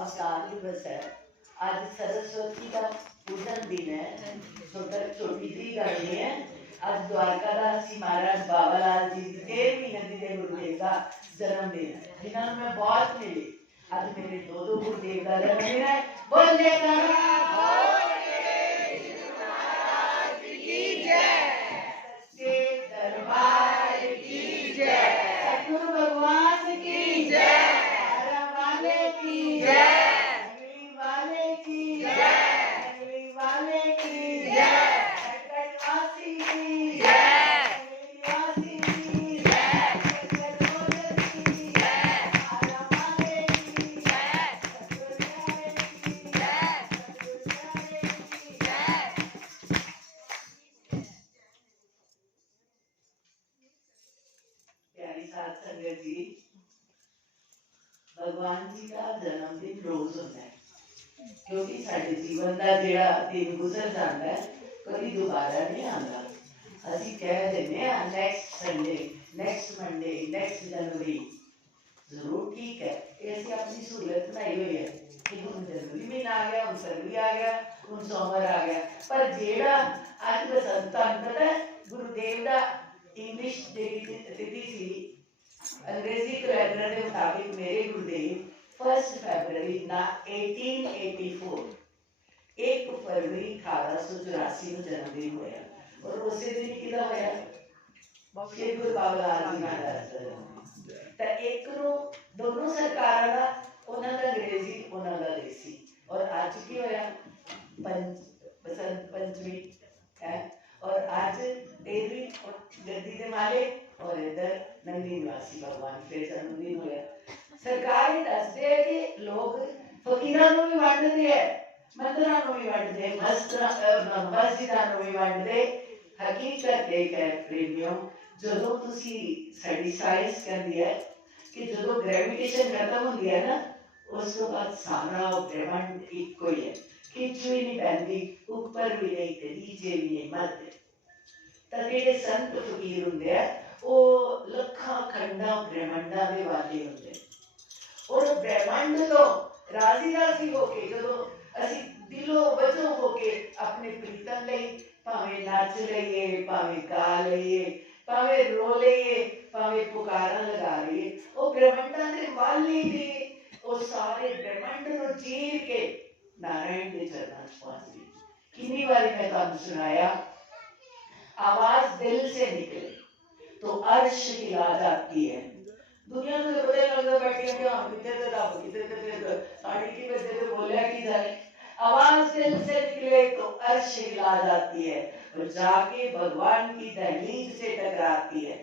अवतार दिवस है। आज सरस्वती का पूजन दिन है। छोटी जी गल नहीं है। आज द्वारका दास जी महाराज बाबा लाल जी देव नदी के गुरुदेव का जन्मदिन है, जिन्होंने मैं बहुत मिली। आज मेरे दो गुरुदेव का जन्मदिन है। बोले दरबार की जय, सतगुरु भगवान की जय, वाले की जय, वाले की जय, वाले की जय, कटवासी की जय, वासी की जय, वाले की जय, वाले की जय, सतगुरु की जय, सतगुरु की जय। प्यारी साथ संगत जी, भगवान जी का जन्मदिन रोज होता है, क्योंकि साडे जीवन का जिहड़ा दिन गुजर जाता है कभी दोबारा नहीं आता। असीं कह देने next Sunday, next Monday, next जनवरी, जरूर ठीक है, ये असीं अपनी सहूलत बनाई हुई है कि हुण जनवरी महीना आ गया, हुण फरवरी आ गया, हुण सोमवार आ गया। पर जिहड़ा अज बसंत, तुहानूं पता है गुरुदेव का इंग्लिश तिथि सी, अंग्रेजी कैलेंडर के मुताबिक मेरे गुरुदेव 1 फरवरी 1884 1 फरवरी 1884 में जन्मदिन होया, और उसी दिन किदा होया श्री गुरु बाबा लाल जी महाराज का जन्मदिन। तो एक नो दोनों सरकारां दा, उन्हां दा अंग्रेजी, उन्हां दा देसी। और आज की होया बसंत पंचमी है, और आज 13वीं गद्दी दे मालिक और इधर नंदी निवासी भगवान के जन्मदिन होया। सरकार ही दसदे है कि लोग फकीरां नूं भी वंडदे है, मंदिरां नूं भी वंडदे, मस्जिदां नूं भी वंडदे। हकीकत एक है प्रेमियों, जदों तुसी साडी साइंस कहदी है कि जदों ग्रेविटेशन खत्म होंदी है ना, उस तो बाद सारा ब्रह्मांड इक्को ही है, खिंच भी नहीं पैंदी, ऊपर भी नहीं ते नीचे भी नहीं, मध्य। ਤਾਂ ਜਿਹੜੇ ਸੰਤ ਫਕੀਰ ਹੁੰਦੇ ਆ ਉਹ ਲੱਖਾਂ ਖੰਡਾਂ ਬ੍ਰਹਮੰਡਾਂ ਦੇ ਵਾਲੇ ਹੁੰਦੇ, ਔਰ ਬ੍ਰਹਮੰਡ ਤੋਂ ਰਾਜ਼ੀ ਹੋ ਕੇ ਜਦੋਂ ਅਸੀਂ ਦਿਲੋਂ ਵਜੋਂ ਹੋ ਕੇ ਆਪਣੇ ਪ੍ਰੀਤਮ ਲਈ ਭਾਵੇਂ ਨੱਚ ਲਈਏ, ਭਾਵੇਂ ਗਾ ਲਈਏ, ਭਾਵੇਂ ਰੋ ਲਈਏ, ਭਾਵੇਂ ਪੁਕਾਰਾਂ ਲਗਾ ਲਈਏ, ਉਹ ਬ੍ਰਹਮੰਡਾਂ ਦੇ ਵਾਲੀ ਵੀ ਉਹ ਸਾਰੇ ਬ੍ਰਹਮੰਡ ਨੂੰ ਚੀਰ ਕੇ ਨਾਰਾਇਣ ਦੇ ਚਰਨਾਂ 'ਚ ਪਹੁੰਚ ਗਈ। ਕਿੰਨੀ ਵਾਰੀ ਮੈਂ ਤੁਹਾਨੂੰ ਸੁਣਾਇਆ, आवाज दिल से निकले तो अर्श हिला जाती है। दुनिया में बड़े लोग बैठे हैं, हम कितने तो रब कितने साड़ी की वजह से बोलिया की जाए, आवाज दिल से निकले तो अर्श हिला जाती है, और जाके भगवान की दहलीज से टकराती है।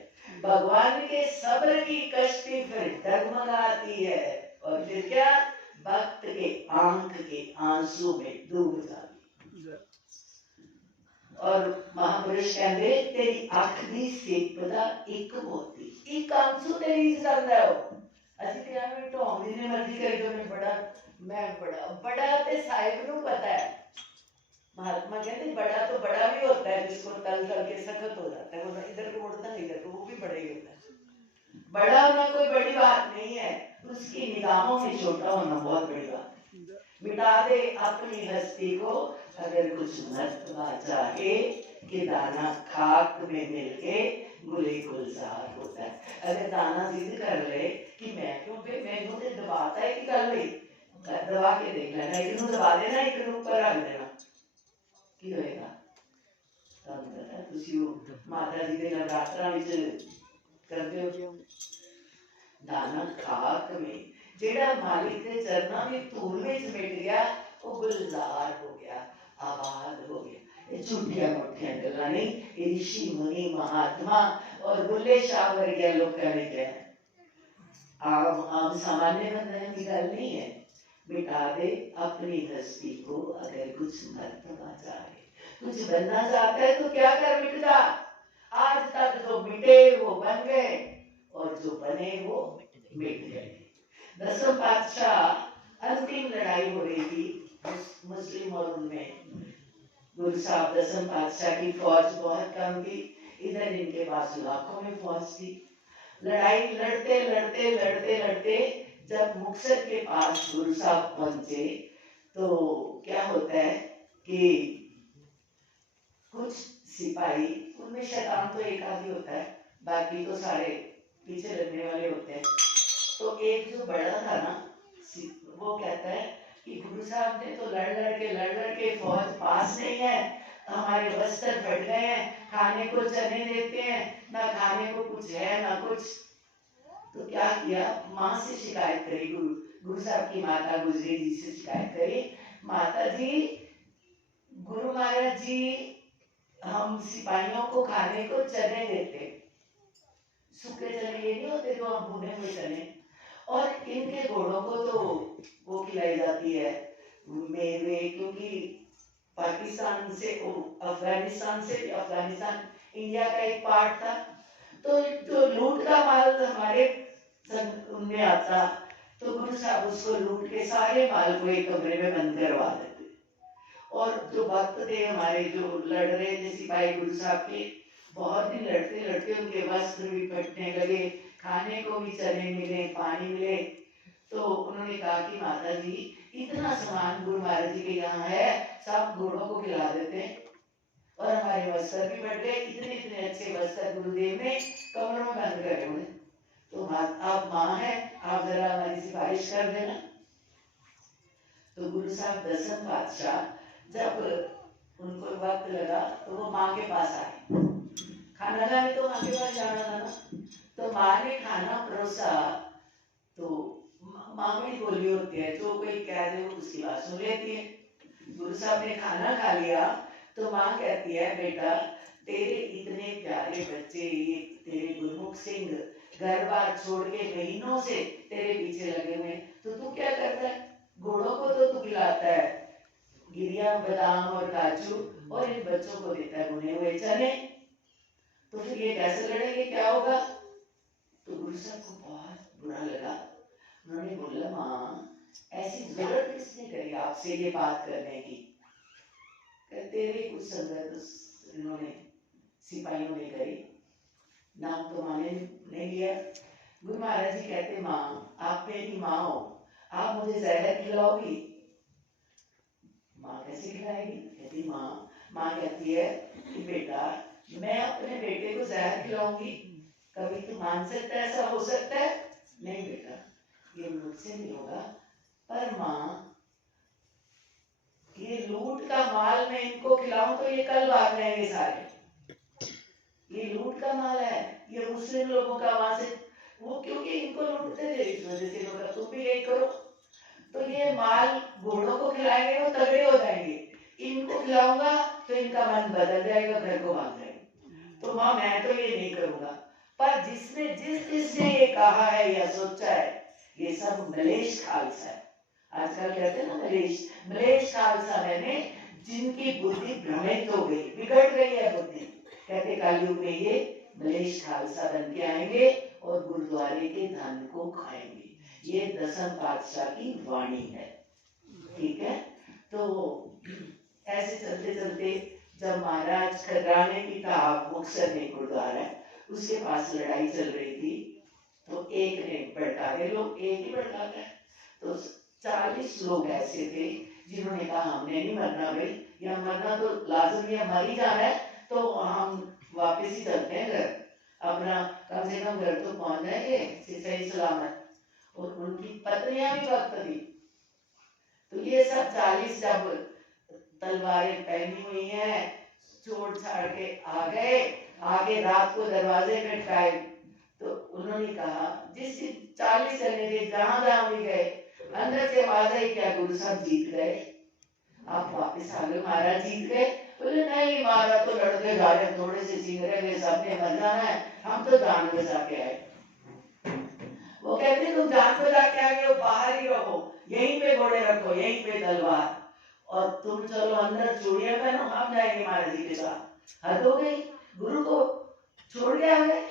भगवान के सब्र की कश्ती फिर डगमगाती है, और फिर क्या, भक्त के आंख के आंसू में डूब जाती है। और महापुरुष कहते तेरी अख दी सिप दा एक मोती, एक आंसू तेरी सकदा हो। ਅਸੀਂ ਤੇ ਐਵੇਂ ਢੋਂਗ ਜਿੰਨੇ ਮਰਜ਼ੀ ਕਰੀ ਜੋ मैं बड़ा ते साहिब ਨੂੰ पता है। महात्मा कहते बड़ा तो बड़ा भी होता है, जिसको तल के सख्त हो जाता है, वो इधर को मुड़ता नहीं, इधर को, वो भी बड़ा ही होता है। बड़ा होना कोई बड़ी बात नहीं है, उसकी निगाहों में छोटा होना बहुत बड़ी बात है। मिटा दे अपनी हस्ती को अगर कुछ मर्तबा चाहे, कि दाना खाक में मिलके गुले गुलजार होता है। अगर दाना जिद कर ले कि मैं क्यों पे मैनू ते दबाता है कि गल नहीं, दबा के देख लेना, एक नूं दबा देना, एक नूं ऊपर रख देना, की होएगा? तुहानूं पता है, तुसीं वो माता जी दे नवरात्रा विच करदे हो, दाना खाक में जेड़ा मालिक के चरना में धूल में मिट गया, वो गुलजार हो गया, आबाद हो गया। ये झूठिया मूठिया गल्लां नहीं, ये ऋषि मुनि महात्मा और बुल्ले शाह वर्गे लोगों ने कहा, आम सामान्य बंदे की गल नहीं है। मिटा दे अपनी हस्ती को अगर कुछ मर्तबा चाहे, कुछ बनना चाहता है तो क्या कर मिटदा। आज तक जो मिटे वो बन गए, और जो बने वो मिट गए। दसम पातशाह अंतिम लड़ाई हो रही थी मुस्लिम और उनमें, गुरु साहब दसम पातशाह की फौज बहुत कम थी, इधर इनके पास लाखों में फौज थी। लड़ाई लड़ते लड़ते लड़ते लड़ते जब मुक्तसर के पास गुरु साहब पहुंचे तो क्या होता है कि कुछ सिपाही, उनमें शैतान तो एक आदमी होता है, बाकी तो सारे पीछे लगने वाले होते हैं। तो एक जो बड़ा था ना, वो कहता है कि गुरु साहब ने तो लड़ लड़ के फौज पास नहीं है, हमारे वस्त्र फट गए हैं, खाने को चने देते हैं, ना खाने को कुछ है ना कुछ। तो क्या किया, माँ से शिकायत करी, गुरु साहब की माता गुजरी जी से शिकायत करी, माता जी गुरु महाराज जी हम सिपाहियों को खाने को चने देते, सूखे चने ये नहीं होते जो हम भुने हुए चने, और इनके घोड़ों को तो वो खिलाई जाती है मेवे, क्योंकि पाकिस्तान से अफगानिस्तान इंडिया का एक पार्ट था, तो जो लूट का माल हमारे उनमें आता, तो गुरु साहब उसको लूट के सारे माल को एक कमरे में बंद करवा देते। और जो भक्त थे हमारे जो लड़ रहे थे सिपाही गुरु साहब के, बहुत दिन लड़ते लड़ते उनके वस्त्र भी फटने लगे, खाने को भी चने मिले, पानी मिले। तो उन्होंने कहा कि माता जी इतना सामान गुरु महाराज जी के यहाँ है, सब घोड़ों को खिला देते हैं, और हमारे वस्त्र भी बढ़ गए, इतने इतने अच्छे वस्त्र गुरुदेव ने कमरों में बंद करे हुए। तो आप माँ है, आप जरा हमारी सिफारिश कर देना। तो गुरु साहब दसम पातशाह जब उनको वक्त लगा तो वो माँ के पास आए, खाना खाने तो माँ के पास जाना था ना। तो माँ ने खाना परोसा, तो माँ बड़ी बोली होती है, जो कोई कह दे उसकी बात सुन लेती है। गुरु साहब ने खाना खा लिया तो माँ कहती है, बेटा तेरे इतने प्यारे बच्चे, ये तेरे गुरमुख सिंह घर बार छोड़ के महीनों से तेरे पीछे लगे हुए, तो तू क्या करता है, घोड़ों को तो तू खिलाता है गिरिया बादाम और काजू, और इन बच्चों को देता है भुने हुए चने, तो फिर ये कैसे लड़ेंगे, क्या होगा। तो गुरु साहब को बहुत बुरा लगा। उन्होंने बोला, माँ ऐसी जरूरत किसने करी आपसे ये बात करने की, तेरे कुछ संगत इन्होंने सिपाहियों ने करी, नाम तो माँ ने नहीं लिया। गुरु महाराज जी कहते, माँ आप मेरी माँ हो, आप मुझे जहर खिलाओगी। माँ कैसे खिलाएगी, कहती माँ कहती है कि बेटा मैं अपने बेटे को जहर खिलाऊंगी, कभी तू मान सकता है ऐसा हो सकता है, नहीं बेटा ये मुझसे नहीं होगा। पर माँ ये लूट का माल मैं इनको खिलाऊं तो ये कल भाग जाएंगे सारे, ये लूट का माल है, ये मुस्लिम लोगों का वहां से वो, क्योंकि इनको लूटते थे इस वजह से लोग, तुम भी यही करो। तो ये माल घोड़ों को खिलाएंगे वो तगड़े हो जाएंगे, इनको खिलाऊंगा तो इनका मन बदल जाएगा, घर को भाग जाएंगे। तो माँ मैं तो ये नहीं करूंगा। पर जिसने ये कहा है या सोचा है, ये सब मलेश खालसा है। आजकल कहते हैं ना मलेश खालसा मैंने जिनकी बुद्धि भ्रमित हो गई, बिगड़ गई है बुद्धि, कहते कलयुग में ये मलेश खालसा बन के आएंगे और गुरुद्वारे के धन को खाएंगे। ये दसम पातशाह की वाणी है, ठीक है। तो ऐसे चलते चलते जब महाराज खदराने की था मुक्तसर में गुरुद्वारा, उसके पास लड़ाई चल रही थी, तो एक ने भड़काए, लोग एक ही भड़काता है, तो 40 लोग ऐसे थे जिन्होंने कहा हमने नहीं मरना भाई, या मरना तो लाजमी है, मर ही जाना है, तो हम वापस ही चलते हैं घर, अपना कम से कम घर तो पहुंच जाएंगे सही सलामत। और उनकी पत्नियां भी वक्त थी। तो ये सब 40 जब तलवारें पहनी हुई हैं, छोड़ छाड़ के आ गए, आगे रात को दरवाजे खटकाए, तो उन्होंने कहा जिस 40 जने थे जहां जहां भी गए, अंदर से आवाज आई, क्या गुरु साहब जीत गए, आप वापस आ गए, महाराज जीत गए। बोले नहीं महाराज तो लड़ते जा रहे, थोड़े से सिंह रह गए, सबने मर जाना है, हम तो जान बचा के आए। वो कहते तुम जान बचा के आ गए, बाहर ही रहो, यहीं पे घोड़े रखो, यहीं पे तलवार, और तुम चलो अंदर चूड़ियां पहनो, हम जाएंगे महाराज जी के साथ। हद हो गई, गुरु को छोड़ के आ गए।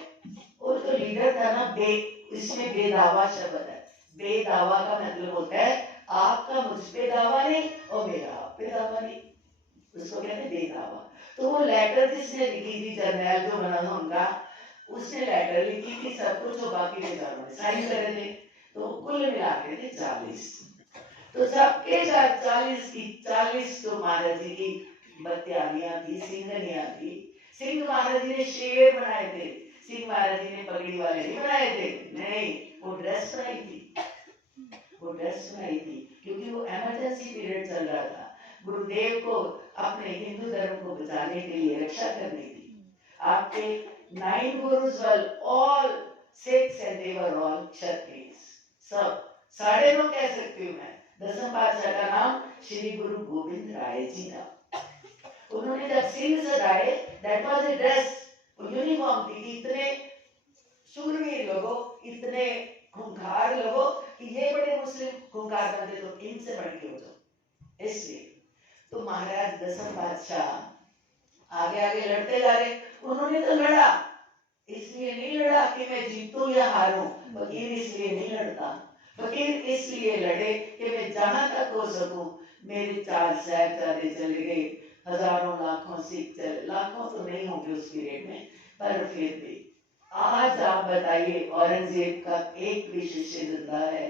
और जो लीडर था ना, इसमें बेदावा शब्द है, बेदावा का मतलब होता है आपका मुझ पे दावा नहीं और मेरा आप पे दावा नहीं, उसको कहते हैं बेदावा। तो वो लेटर जिसने लिखी थी, जर्नैल जो बना था उनका, उसने लेटर लिखी थी, सब कुछ, बाकी बेचारों ने साइन करे थे। तो कुल मिला के थे 40। तो सबके 40 की 40 तो महाराज जी की बत्यालियां थी, सिंगनियां थी। सिंह महाराज जी ने शेर बनाए थे, सिंह महाराज जी ने पगड़ी वाले नहीं बनाए थे, नहीं, वो ड्रेस बनाई थी, वो ड्रेस बनाई थी, क्योंकि वो इमरजेंसी पीरियड चल रहा था। गुरुदेव को अपने हिंदू धर्म को बचाने के लिए रक्षा करनी थी। आपके 9 gurus were all Sikhs and they were all Kshatriyas, सब 9.5 कह सकती हूँ मैं। 10वें पातशाह का नाम श्री गुरु गोविंद राय जी था। उन्होंने जब सिंह सजाए, that was a dress, uniform थी। इतने शूरवीर लोगों, इतने खूंखार लोगों कि ये बड़े मुस्लिम खूंखार बनते तो इनसे बढ़ के हो जाओ। इसलिए तो महाराज 10वें पातशाह आगे आगे लड़ते जा रहे। उन्होंने तो लड़ा, इसलिए नहीं लड़ा कि मैं जीतूं या हारूं। फकीर इसलिए नहीं लड़ता, फकीर इसलिए लड़े कि मैं जहां तक हो सकूं। मेरे 4 साहिबजादे चले गए, हजारों लाखों सिख चले, लाखों तो नहीं होंगे उस पीरियड में, पर फिर भी आज आप बताइए औरंगजेब का एक भी शिष्य जिंदा है?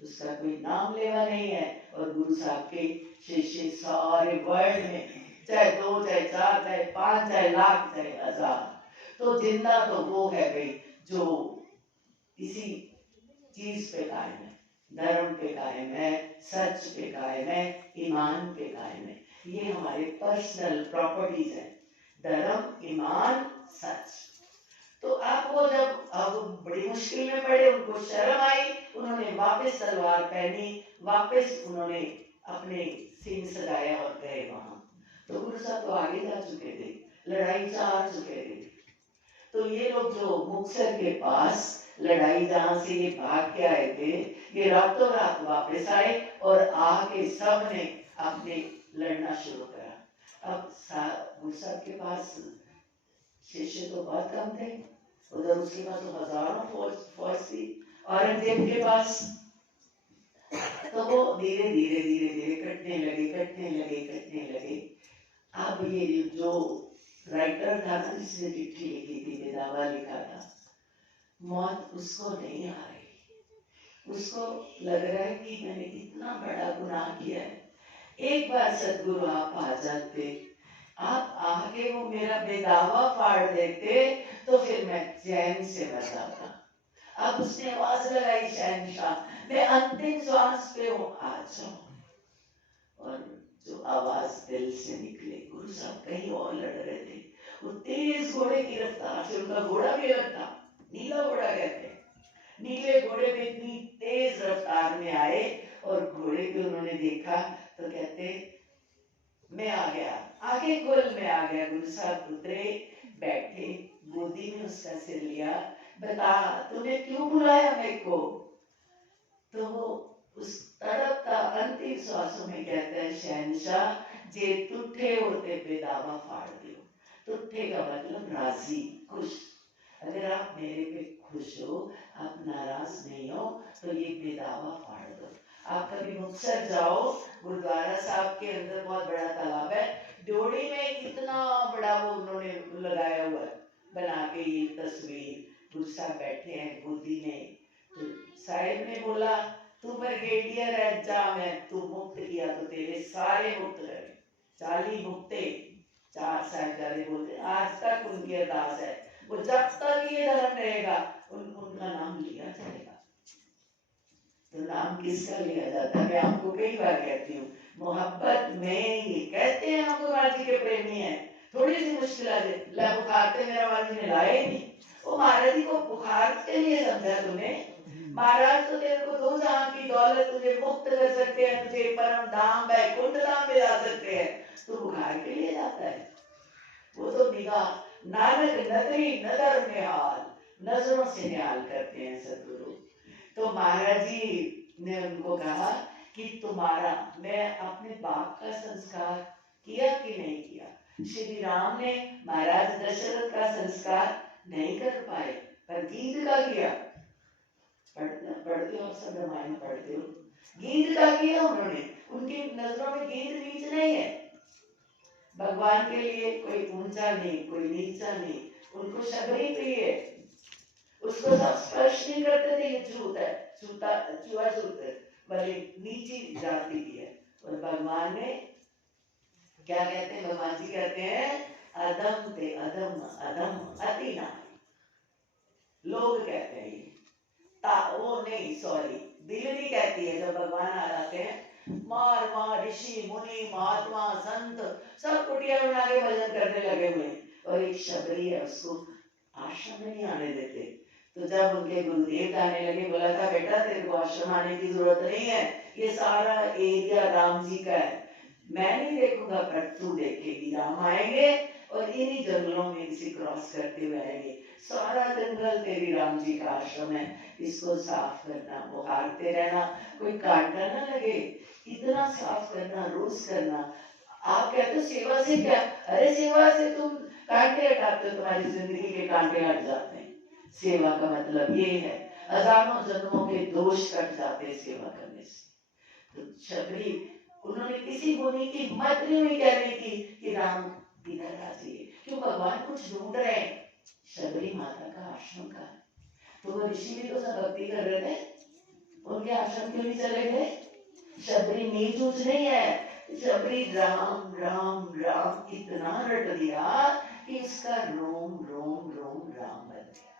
उसका कोई नाम लेवा नहीं है। और गुरु साहब के शिष्य सारे वर्ल्ड में, चाहे 2, चाहे 4, चाहे 5, चाहे लाख, चाहे हजार, तो जिंदा तो वो है भाई जो इसी चीज पे कायम है, धर्म पे कायम है, सच पे कायम है, ईमान पे कायम है। ये हमारे पर्सनल प्रॉपर्टीज है, धर्म, ईमान, सच। तो आप वो जब अब बड़ी मुश्किल में पड़े, उनको शर्म आई, उन्होंने वापस तलवार पहनी, वापस उन्होंने अपने सिंह सजाया और गए वहां। तो गुरु साहब तो आगे जा चुके थे, लड़ाई चार चुके थे। तो ये लोग जो मुक्तसर के पास लड़ाई जहां से ये भाग के आए थे, ये रातों रात वापस आए और आके सब ने अपने लड़ना शुरू करा। अब गुरु साहब के पास शिष्य तो बहुत कम थे, उधर उसके पास तो हजारों फौज थी औरंगजेब के पास। तो वो धीरे धीरे धीरे धीरे कटने लगे। अब ये जो राइटर था ना, जिसने चिट्ठी लिखी थी, बेदावा लिखा था, मौत उसको नहीं आ रही। उसको लग रहा है कि मैंने इतना बड़ा गुनाह किया है, एक बार सदगुरु आप आ जाते, आप आके वो मेरा बेदावा फाड़ देते तो फिर मैं चैन से मर जाता। अब उसने आवाज लगाई, शहंशाह मैं अंतिम श्वास पे हूँ, आ जाओ। और जो आवाज दिल से निकले, गुरु साहब कहीं और लड़ रहे थे, वो तेज घोड़े की रफ्तार से, उनका घोड़ा भी अलग था, नीला घोड़ा कहते हैं, नीले घोड़े में इतनी तेज रफ्तार में आए और घोड़े को उन्होंने देखा तो कहते मैं आ गया, आगे गोल में आ गया। गुरु साहब उतरे, बैठे, गोदी में उसका सिर लिया, बता तूने क्यों बुलाया मेरे को? तो वो उस तड़पता अंतिम श्वासों में कहता है, शहंशाह जे तुठे होते बेदावा फाड़ दियो। तुठे का मतलब राजी, खुश। अगर आप मेरे पे खुश हो, आप नाराज नहीं हो, तो ये बेदावा फाड़ दो। आप कभी मुक्तसर जाओ, गुरुद्वारा साहब के अंदर बहुत बड़ा तालाब है, ड्योढ़ी में इतना बड़ा वो उन्होंने लगाया हुआ है बना के ये तस्वीर। गुरु साहब बैठे हैं गोदी में, तो साहिब ने बोला तू ब्रिगेडियर है, जा मैं तू मुक्त किया तो तेरे सारे मुक्त करे। 40 मुक्ते, 4 साहिबजादे बोलते, आज तक उनकी अरदास है, वो जब तक ये धर्म रहेगा उनका नाम लिया जाएगा। तो नाम किसका लिया जाता है? मैं आपको कई बार कहती हूँ, मोहब्बत में ही कहते हैं हम महाराज जी के प्रेमी हैं। थोड़ी सी मुश्किल आ जाए, बुखार से मेरा महाराज जी ने लाया ही नहीं। वो महाराज जी को बुखार के लिए समझा तुमने? महाराज तो तेरे को 2 जहां की दौलत तुझे मुक्त कर सकते हैं, तुझे परम धाम वैकुंठ धाम में जा सकते हैं, तो बुखार के लिए जाता है? वो तो निगाह, नानक नदरी नदर निहाल, नजरों से निहाल करते हैं सदगुरु। तो महाराज जी ने उनको कहा कि तुम्हारा, मैं अपने बाप का संस्कार किया कि नहीं किया? श्री राम ने महाराज दशरथ का संस्कार नहीं कर पाए, पर गीत का किया। पढ़ते हो सब रामायण पढ़ते हो, गीत का किया उन्होंने। उनकी नजरों में गीत नीच नहीं है, भगवान के लिए कोई ऊंचा नहीं, कोई नीचा नहीं, उनको शबरी प्रिय है, उसको सब स्पर्श नहीं करते थे, ये झूठ है। छुआछूत वाली नीची जाति की है। और भगवान ने क्या कहते हैं, भगवान जी कहते हैं अधम ते अधम अधम अति नारी। लोग कहते हैं ये वो नहीं, सॉरी, दिल नहीं कहती है। जब भगवान आ जाते हैं मार मार ऋषि मुनि महात्मा संत सब कुटिया बना के भजन करने लगे हुए, और एक शबरी है उसको आश्रम में नहीं आने देते। तो जब उनके गुरुदेव आने लगे, बोला था बेटा तेरे को आश्रम आने की जरूरत नहीं है, ये सारा एरिया राम जी का है, मैं नहीं देखूंगा पर तू देखेगी। राम आएंगे और इन्हीं जंगलों में इसे क्रॉस करते हुए आएंगे। सारा जंगल तेरी राम जी का आश्रम है, इसको साफ करना, बुहारते रहना, कोई कांटा ना लगे, इतना साफ करना, रोज करना। आप कहते हो सेवा से क्या? अरे सेवा से तुम कांटे हटाते हो, तुम्हारी जिंदगी के कांटे हट जाते हैं। सेवा का मतलब ये है, हजारों जन्मों के दोष कट जाते हैं सेवा करने से। तो शबरी, उन्होंने किसी मुनि की मत नहीं हुई कहने की कि राम इधर आ जाइए, क्यों? भगवान कुछ ढूंढ रहे हैं। शबरी माता का आश्रम का है, तो वो ऋषि भी तो सब भक्ति कर रहे थे, उनके आश्रम क्यों नहीं चले गए? शबरी नीचूच नहीं है, शबरी राम राम राम इतना रट दिया कि इसका रोम रोम रोम राम बन गया।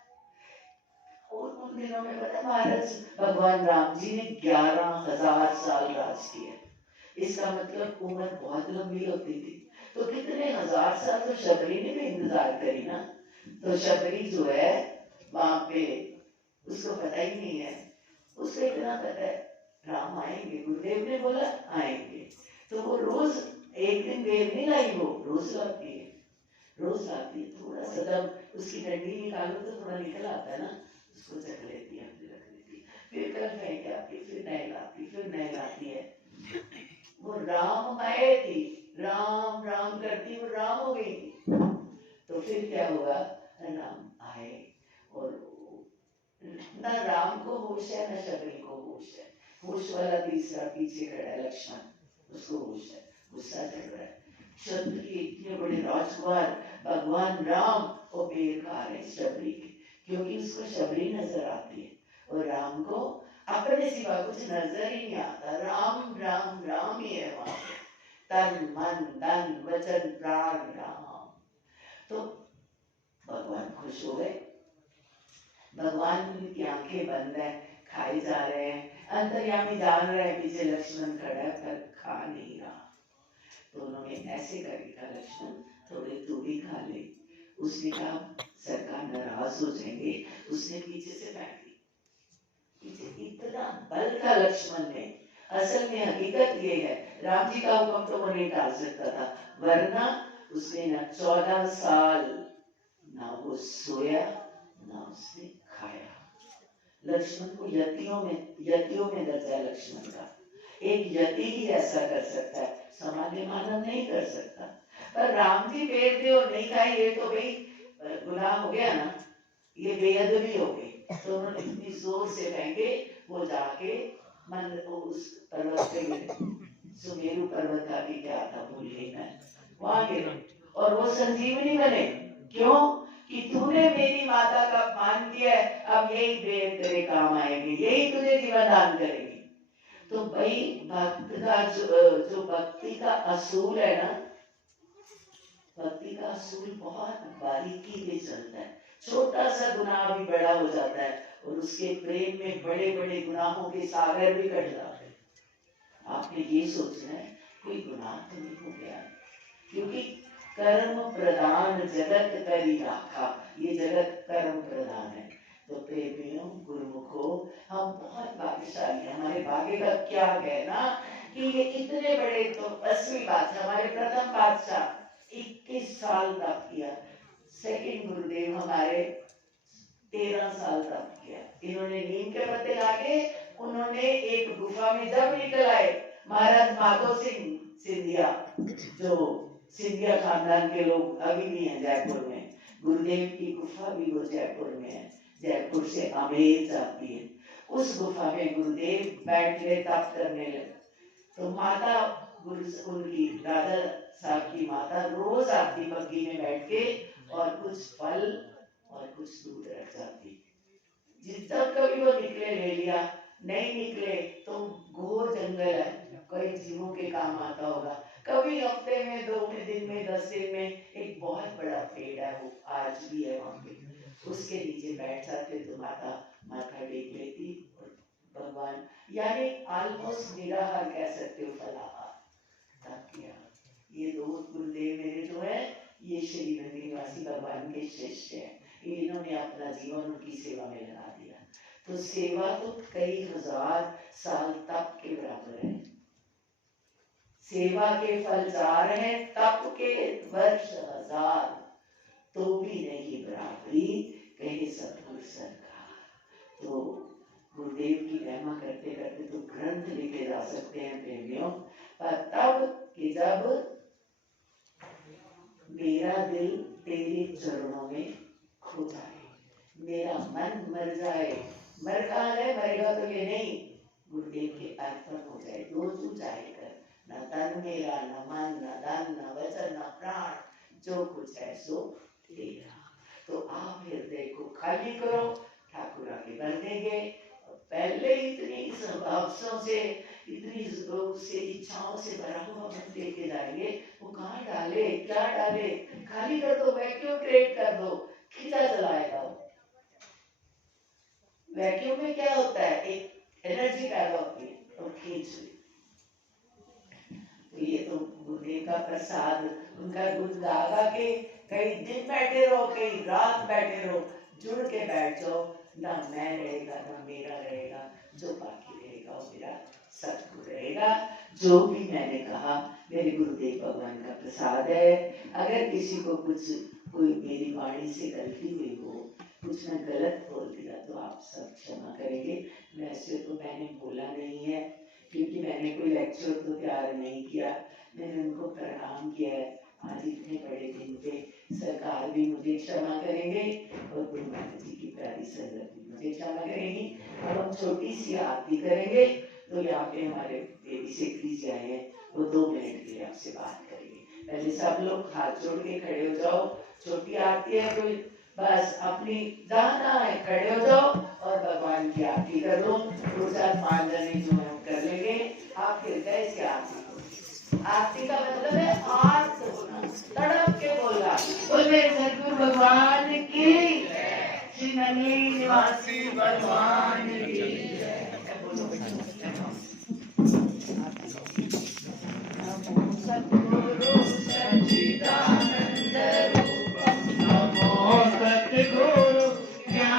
और उन दिनों में पता महाराज भगवान राम जी ने 11,000 साल राज किया। इसका मतलब उम्र बहुत लंबी होती थी, तो कितने हजार साल तो शबरी ने भी इंतजार करी ना। तो शबरी जो है वहां पे, उसको पता ही नहीं है, उसको इतना पता है राम आएंगे, गुरुदेव ने बोला आएंगे, तो वो रोज एक दिन देर नहीं लाई, वो रोज लाती है, रोज लाती है। थोड़ा सा जब उसकी डंडी निकालो तो थोड़ा निकल आता है ना, उसको चख लेती है, रख देती है, फिर कल फेंक आती, फिर नहीं लाती, फिर नहीं लाती है। वो राममय थी, राम राम करती वो राम हो गई थी। तो फिर क्या हुआ, राम आए, और ना राम को होश है ना शबरी को होश है। होश वाला तीसरा पीछे खड़ा है लक्ष्मण, उसको होश है, गुस्सा चल रहा है। क्षत्रिय इतने बड़े राजकुमार भगवान राम और बेर खा रहे शबरी के, क्योंकि उसको शबरी नजर आती है और राम को अपने सिवा कुछ नजर ही नहीं आता। राम राम राम ही है वहां, तन मन धन वचन प्राण राम। तो भगवान खुश हो गए, भगवान की आंखें बंद है, खाए जा रहे हैं, अंतर्यामी जान रहे हैं पीछे लक्ष्मण खड़ा है पर खा नहीं रहा। तो उन्होंने ऐसे करके कहा लक्ष्मण थोड़े तू भी खा ले। उसने कहा सरकार नाराज हो जाएंगे, उसने पीछे से फेंक दी। पीछे इतना बल था लक्ष्मण में। असल में हकीकत ये है, राम जी का हुक्म तो वो नहीं टाल सकता था, वरना उसने न 14 साल ना वो सोया ना उसने खाया। लक्ष्मण को यतियों में दर्जा है लक्ष्मण का। एक यति ही ऐसा कर सकता है, सामान्य मानव नहीं कर सकता। पर राम जी पेट दे और नहीं खाए, ये तो भाई गुनाह हो गया ना, ये बेअदबी हो गई। तो उन्होंने इतनी जोर से फेंके, वो जाके उस पर्वत पे गिरे। सुमेरु पर्वत का भी क्या था भूल गई मैं, वहां गिरे और वो संजीवनी बने। क्यों? कि तूने मेरी माता का अपमान किया है, अब यही बेर तेरे काम आएगी, यही तुझे जीवन दान करेगी। तो भाई भक्त का जो भक्ति का असूल है ना, भक्ति का असूल बहुत बारीकी में चलता है। छोटा सा गुनाह भी बड़ा हो जाता है और उसके प्रेम में बड़े बड़े गुनाहों के सागर भी कट जाते हैं। आपने ये सोचना है कोई गुनाह तो नहीं हो गया, क्योंकि कर्म प्रधान जगत करी राखा, ये जगत कर्म प्रधान है। तो प्रेमियों गुरुमुखो, हम बहुत भाग्यशाली हैं। हमारे भाग्य का क्या कहना कि ये इतने बड़े, तो 80वीं बात हमारे प्रथम बादशाह 21 साल तप किया, सेकंड गुरुदेव हमारे 13 साल तप किया। इन्होंने नीम के पत्ते लाके उन्होंने एक गुफा में जब निकल आए, महाराज माधो सिंह सिंधिया, जो सिंधिया खानदान के लोग अभी भी हैं जयपुर में, गुरुदेव की गुफा भी वो जयपुर में है, जयपुर से अमेर जाती है। उस गुफा में गुरुदेव बैठ गए, तप करने लगे। तो माता उनकी राधा साहब की माता रोज आती बग्गी में बैठ के और कुछ फल और कुछ दूध रख जाती। जब कभी वो निकले ले लिया, नहीं निकले तो घोर जंगल है, कई जीवों के काम आता होगा। कभी हफ्ते में, 2 दिन में, 10 दिन में एक बहुत बड़ा पेड़ है, वो आज भी है वहां पे, उसके नीचे बैठ जाते तो माता माथा टेक लेती और भगवान, यानी ऑलमोस्ट निराहार कह सकते हो, फलाहार ताकि ये 2 गुरुदेव मेरे जो है ये श्री नंदी निवासी भगवान के शिष्य हैं। इन्होंने अपना जीवन उनकी सेवा में लगा दिया। तो सेवा तो कई हजार साल तप के बराबर है। सेवा के फल 4 हैं, तप के वर्ष 1000 तो भी नहीं बराबरी, कहे सतगुरु सरकार। तो गुरुदेव की महिमा करते करते तो ग्रंथ लिखे जा सकते हैं प्रेमियों, पर तब कि जब मेरा दिल तेरे चरणों में खो जाए, मेरा मन मर जाए। मर कहाँ है, मरेगा तो ये नहीं, गुरुदेव के अर्पण हो जाए, जो तू चाहे कर, न तन मेरा, न मन, न धन, न वचन, न प्राण, जो कुछ है सो तेरा। तो आप हृदय को खाली करो, ठाकुर आगे बढ़ देंगे। पहले इतनी स्वभावों से, इतनी से इच्छाओं से भरा हुआ मन लेके जाएंगे, वो कहाँ डाले, क्या डाले, खाली कर दो, वैक्यूम क्रिएट कर दो, खींचा चलाएगा। वैक्यूम में क्या होता है, एक एनर्जी पैदा होती है और खींच ली। तो ये तो गुरुदेव का प्रसाद, उनका गुण गा के कई दिन बैठे रहो, कई रात बैठे रहो, जुड़ के बैठ जाओ, ना मैं रहेगा ना मेरा रहेगा, जो बाकी रहेगा वो मेरा सतगुरु रहेगा। जो भी मैंने कहा मेरे गुरुदेव भगवान का प्रसाद है। अगर किसी को कुछ कोई मेरी वाणी से गलती हुई हो, कुछ मैं गलत बोल दिया तो आप सब क्षमा करेंगे। वैसे तो मैंने बोला नहीं है, क्योंकि मैंने कोई लेक्चर तो तैयार नहीं किया, मैंने उनको प्रणाम किया है। आज इतने बड़े दिन पे सरकार भी मुझे क्षमा करेंगे और गुरु महाराज जी की प्यारी संगत भी मुझे क्षमा करेंगी। अब हम छोटी सी आरती करेंगे, तो यहाँ पे हमारे देवी सेक्रेटरी जी आए हैं, वो 2 मिनट के लिए आपसे बात करेंगे। पहले सब लोग हाथ जोड़ के खड़े हो जाओ, छोटी आरती है, कोई बस अपनी जहाँ है खड़े हो जाओ और भगवान की आरती कर लो। 2-4-5 जने जो हम कर लेंगे, आप हृदय से आरती करो। आरती का मतलब है आर्त होना, तड़प के बोलना, बोले सतगुरु भगवान की, श्री नंदी निवासी भगवान की।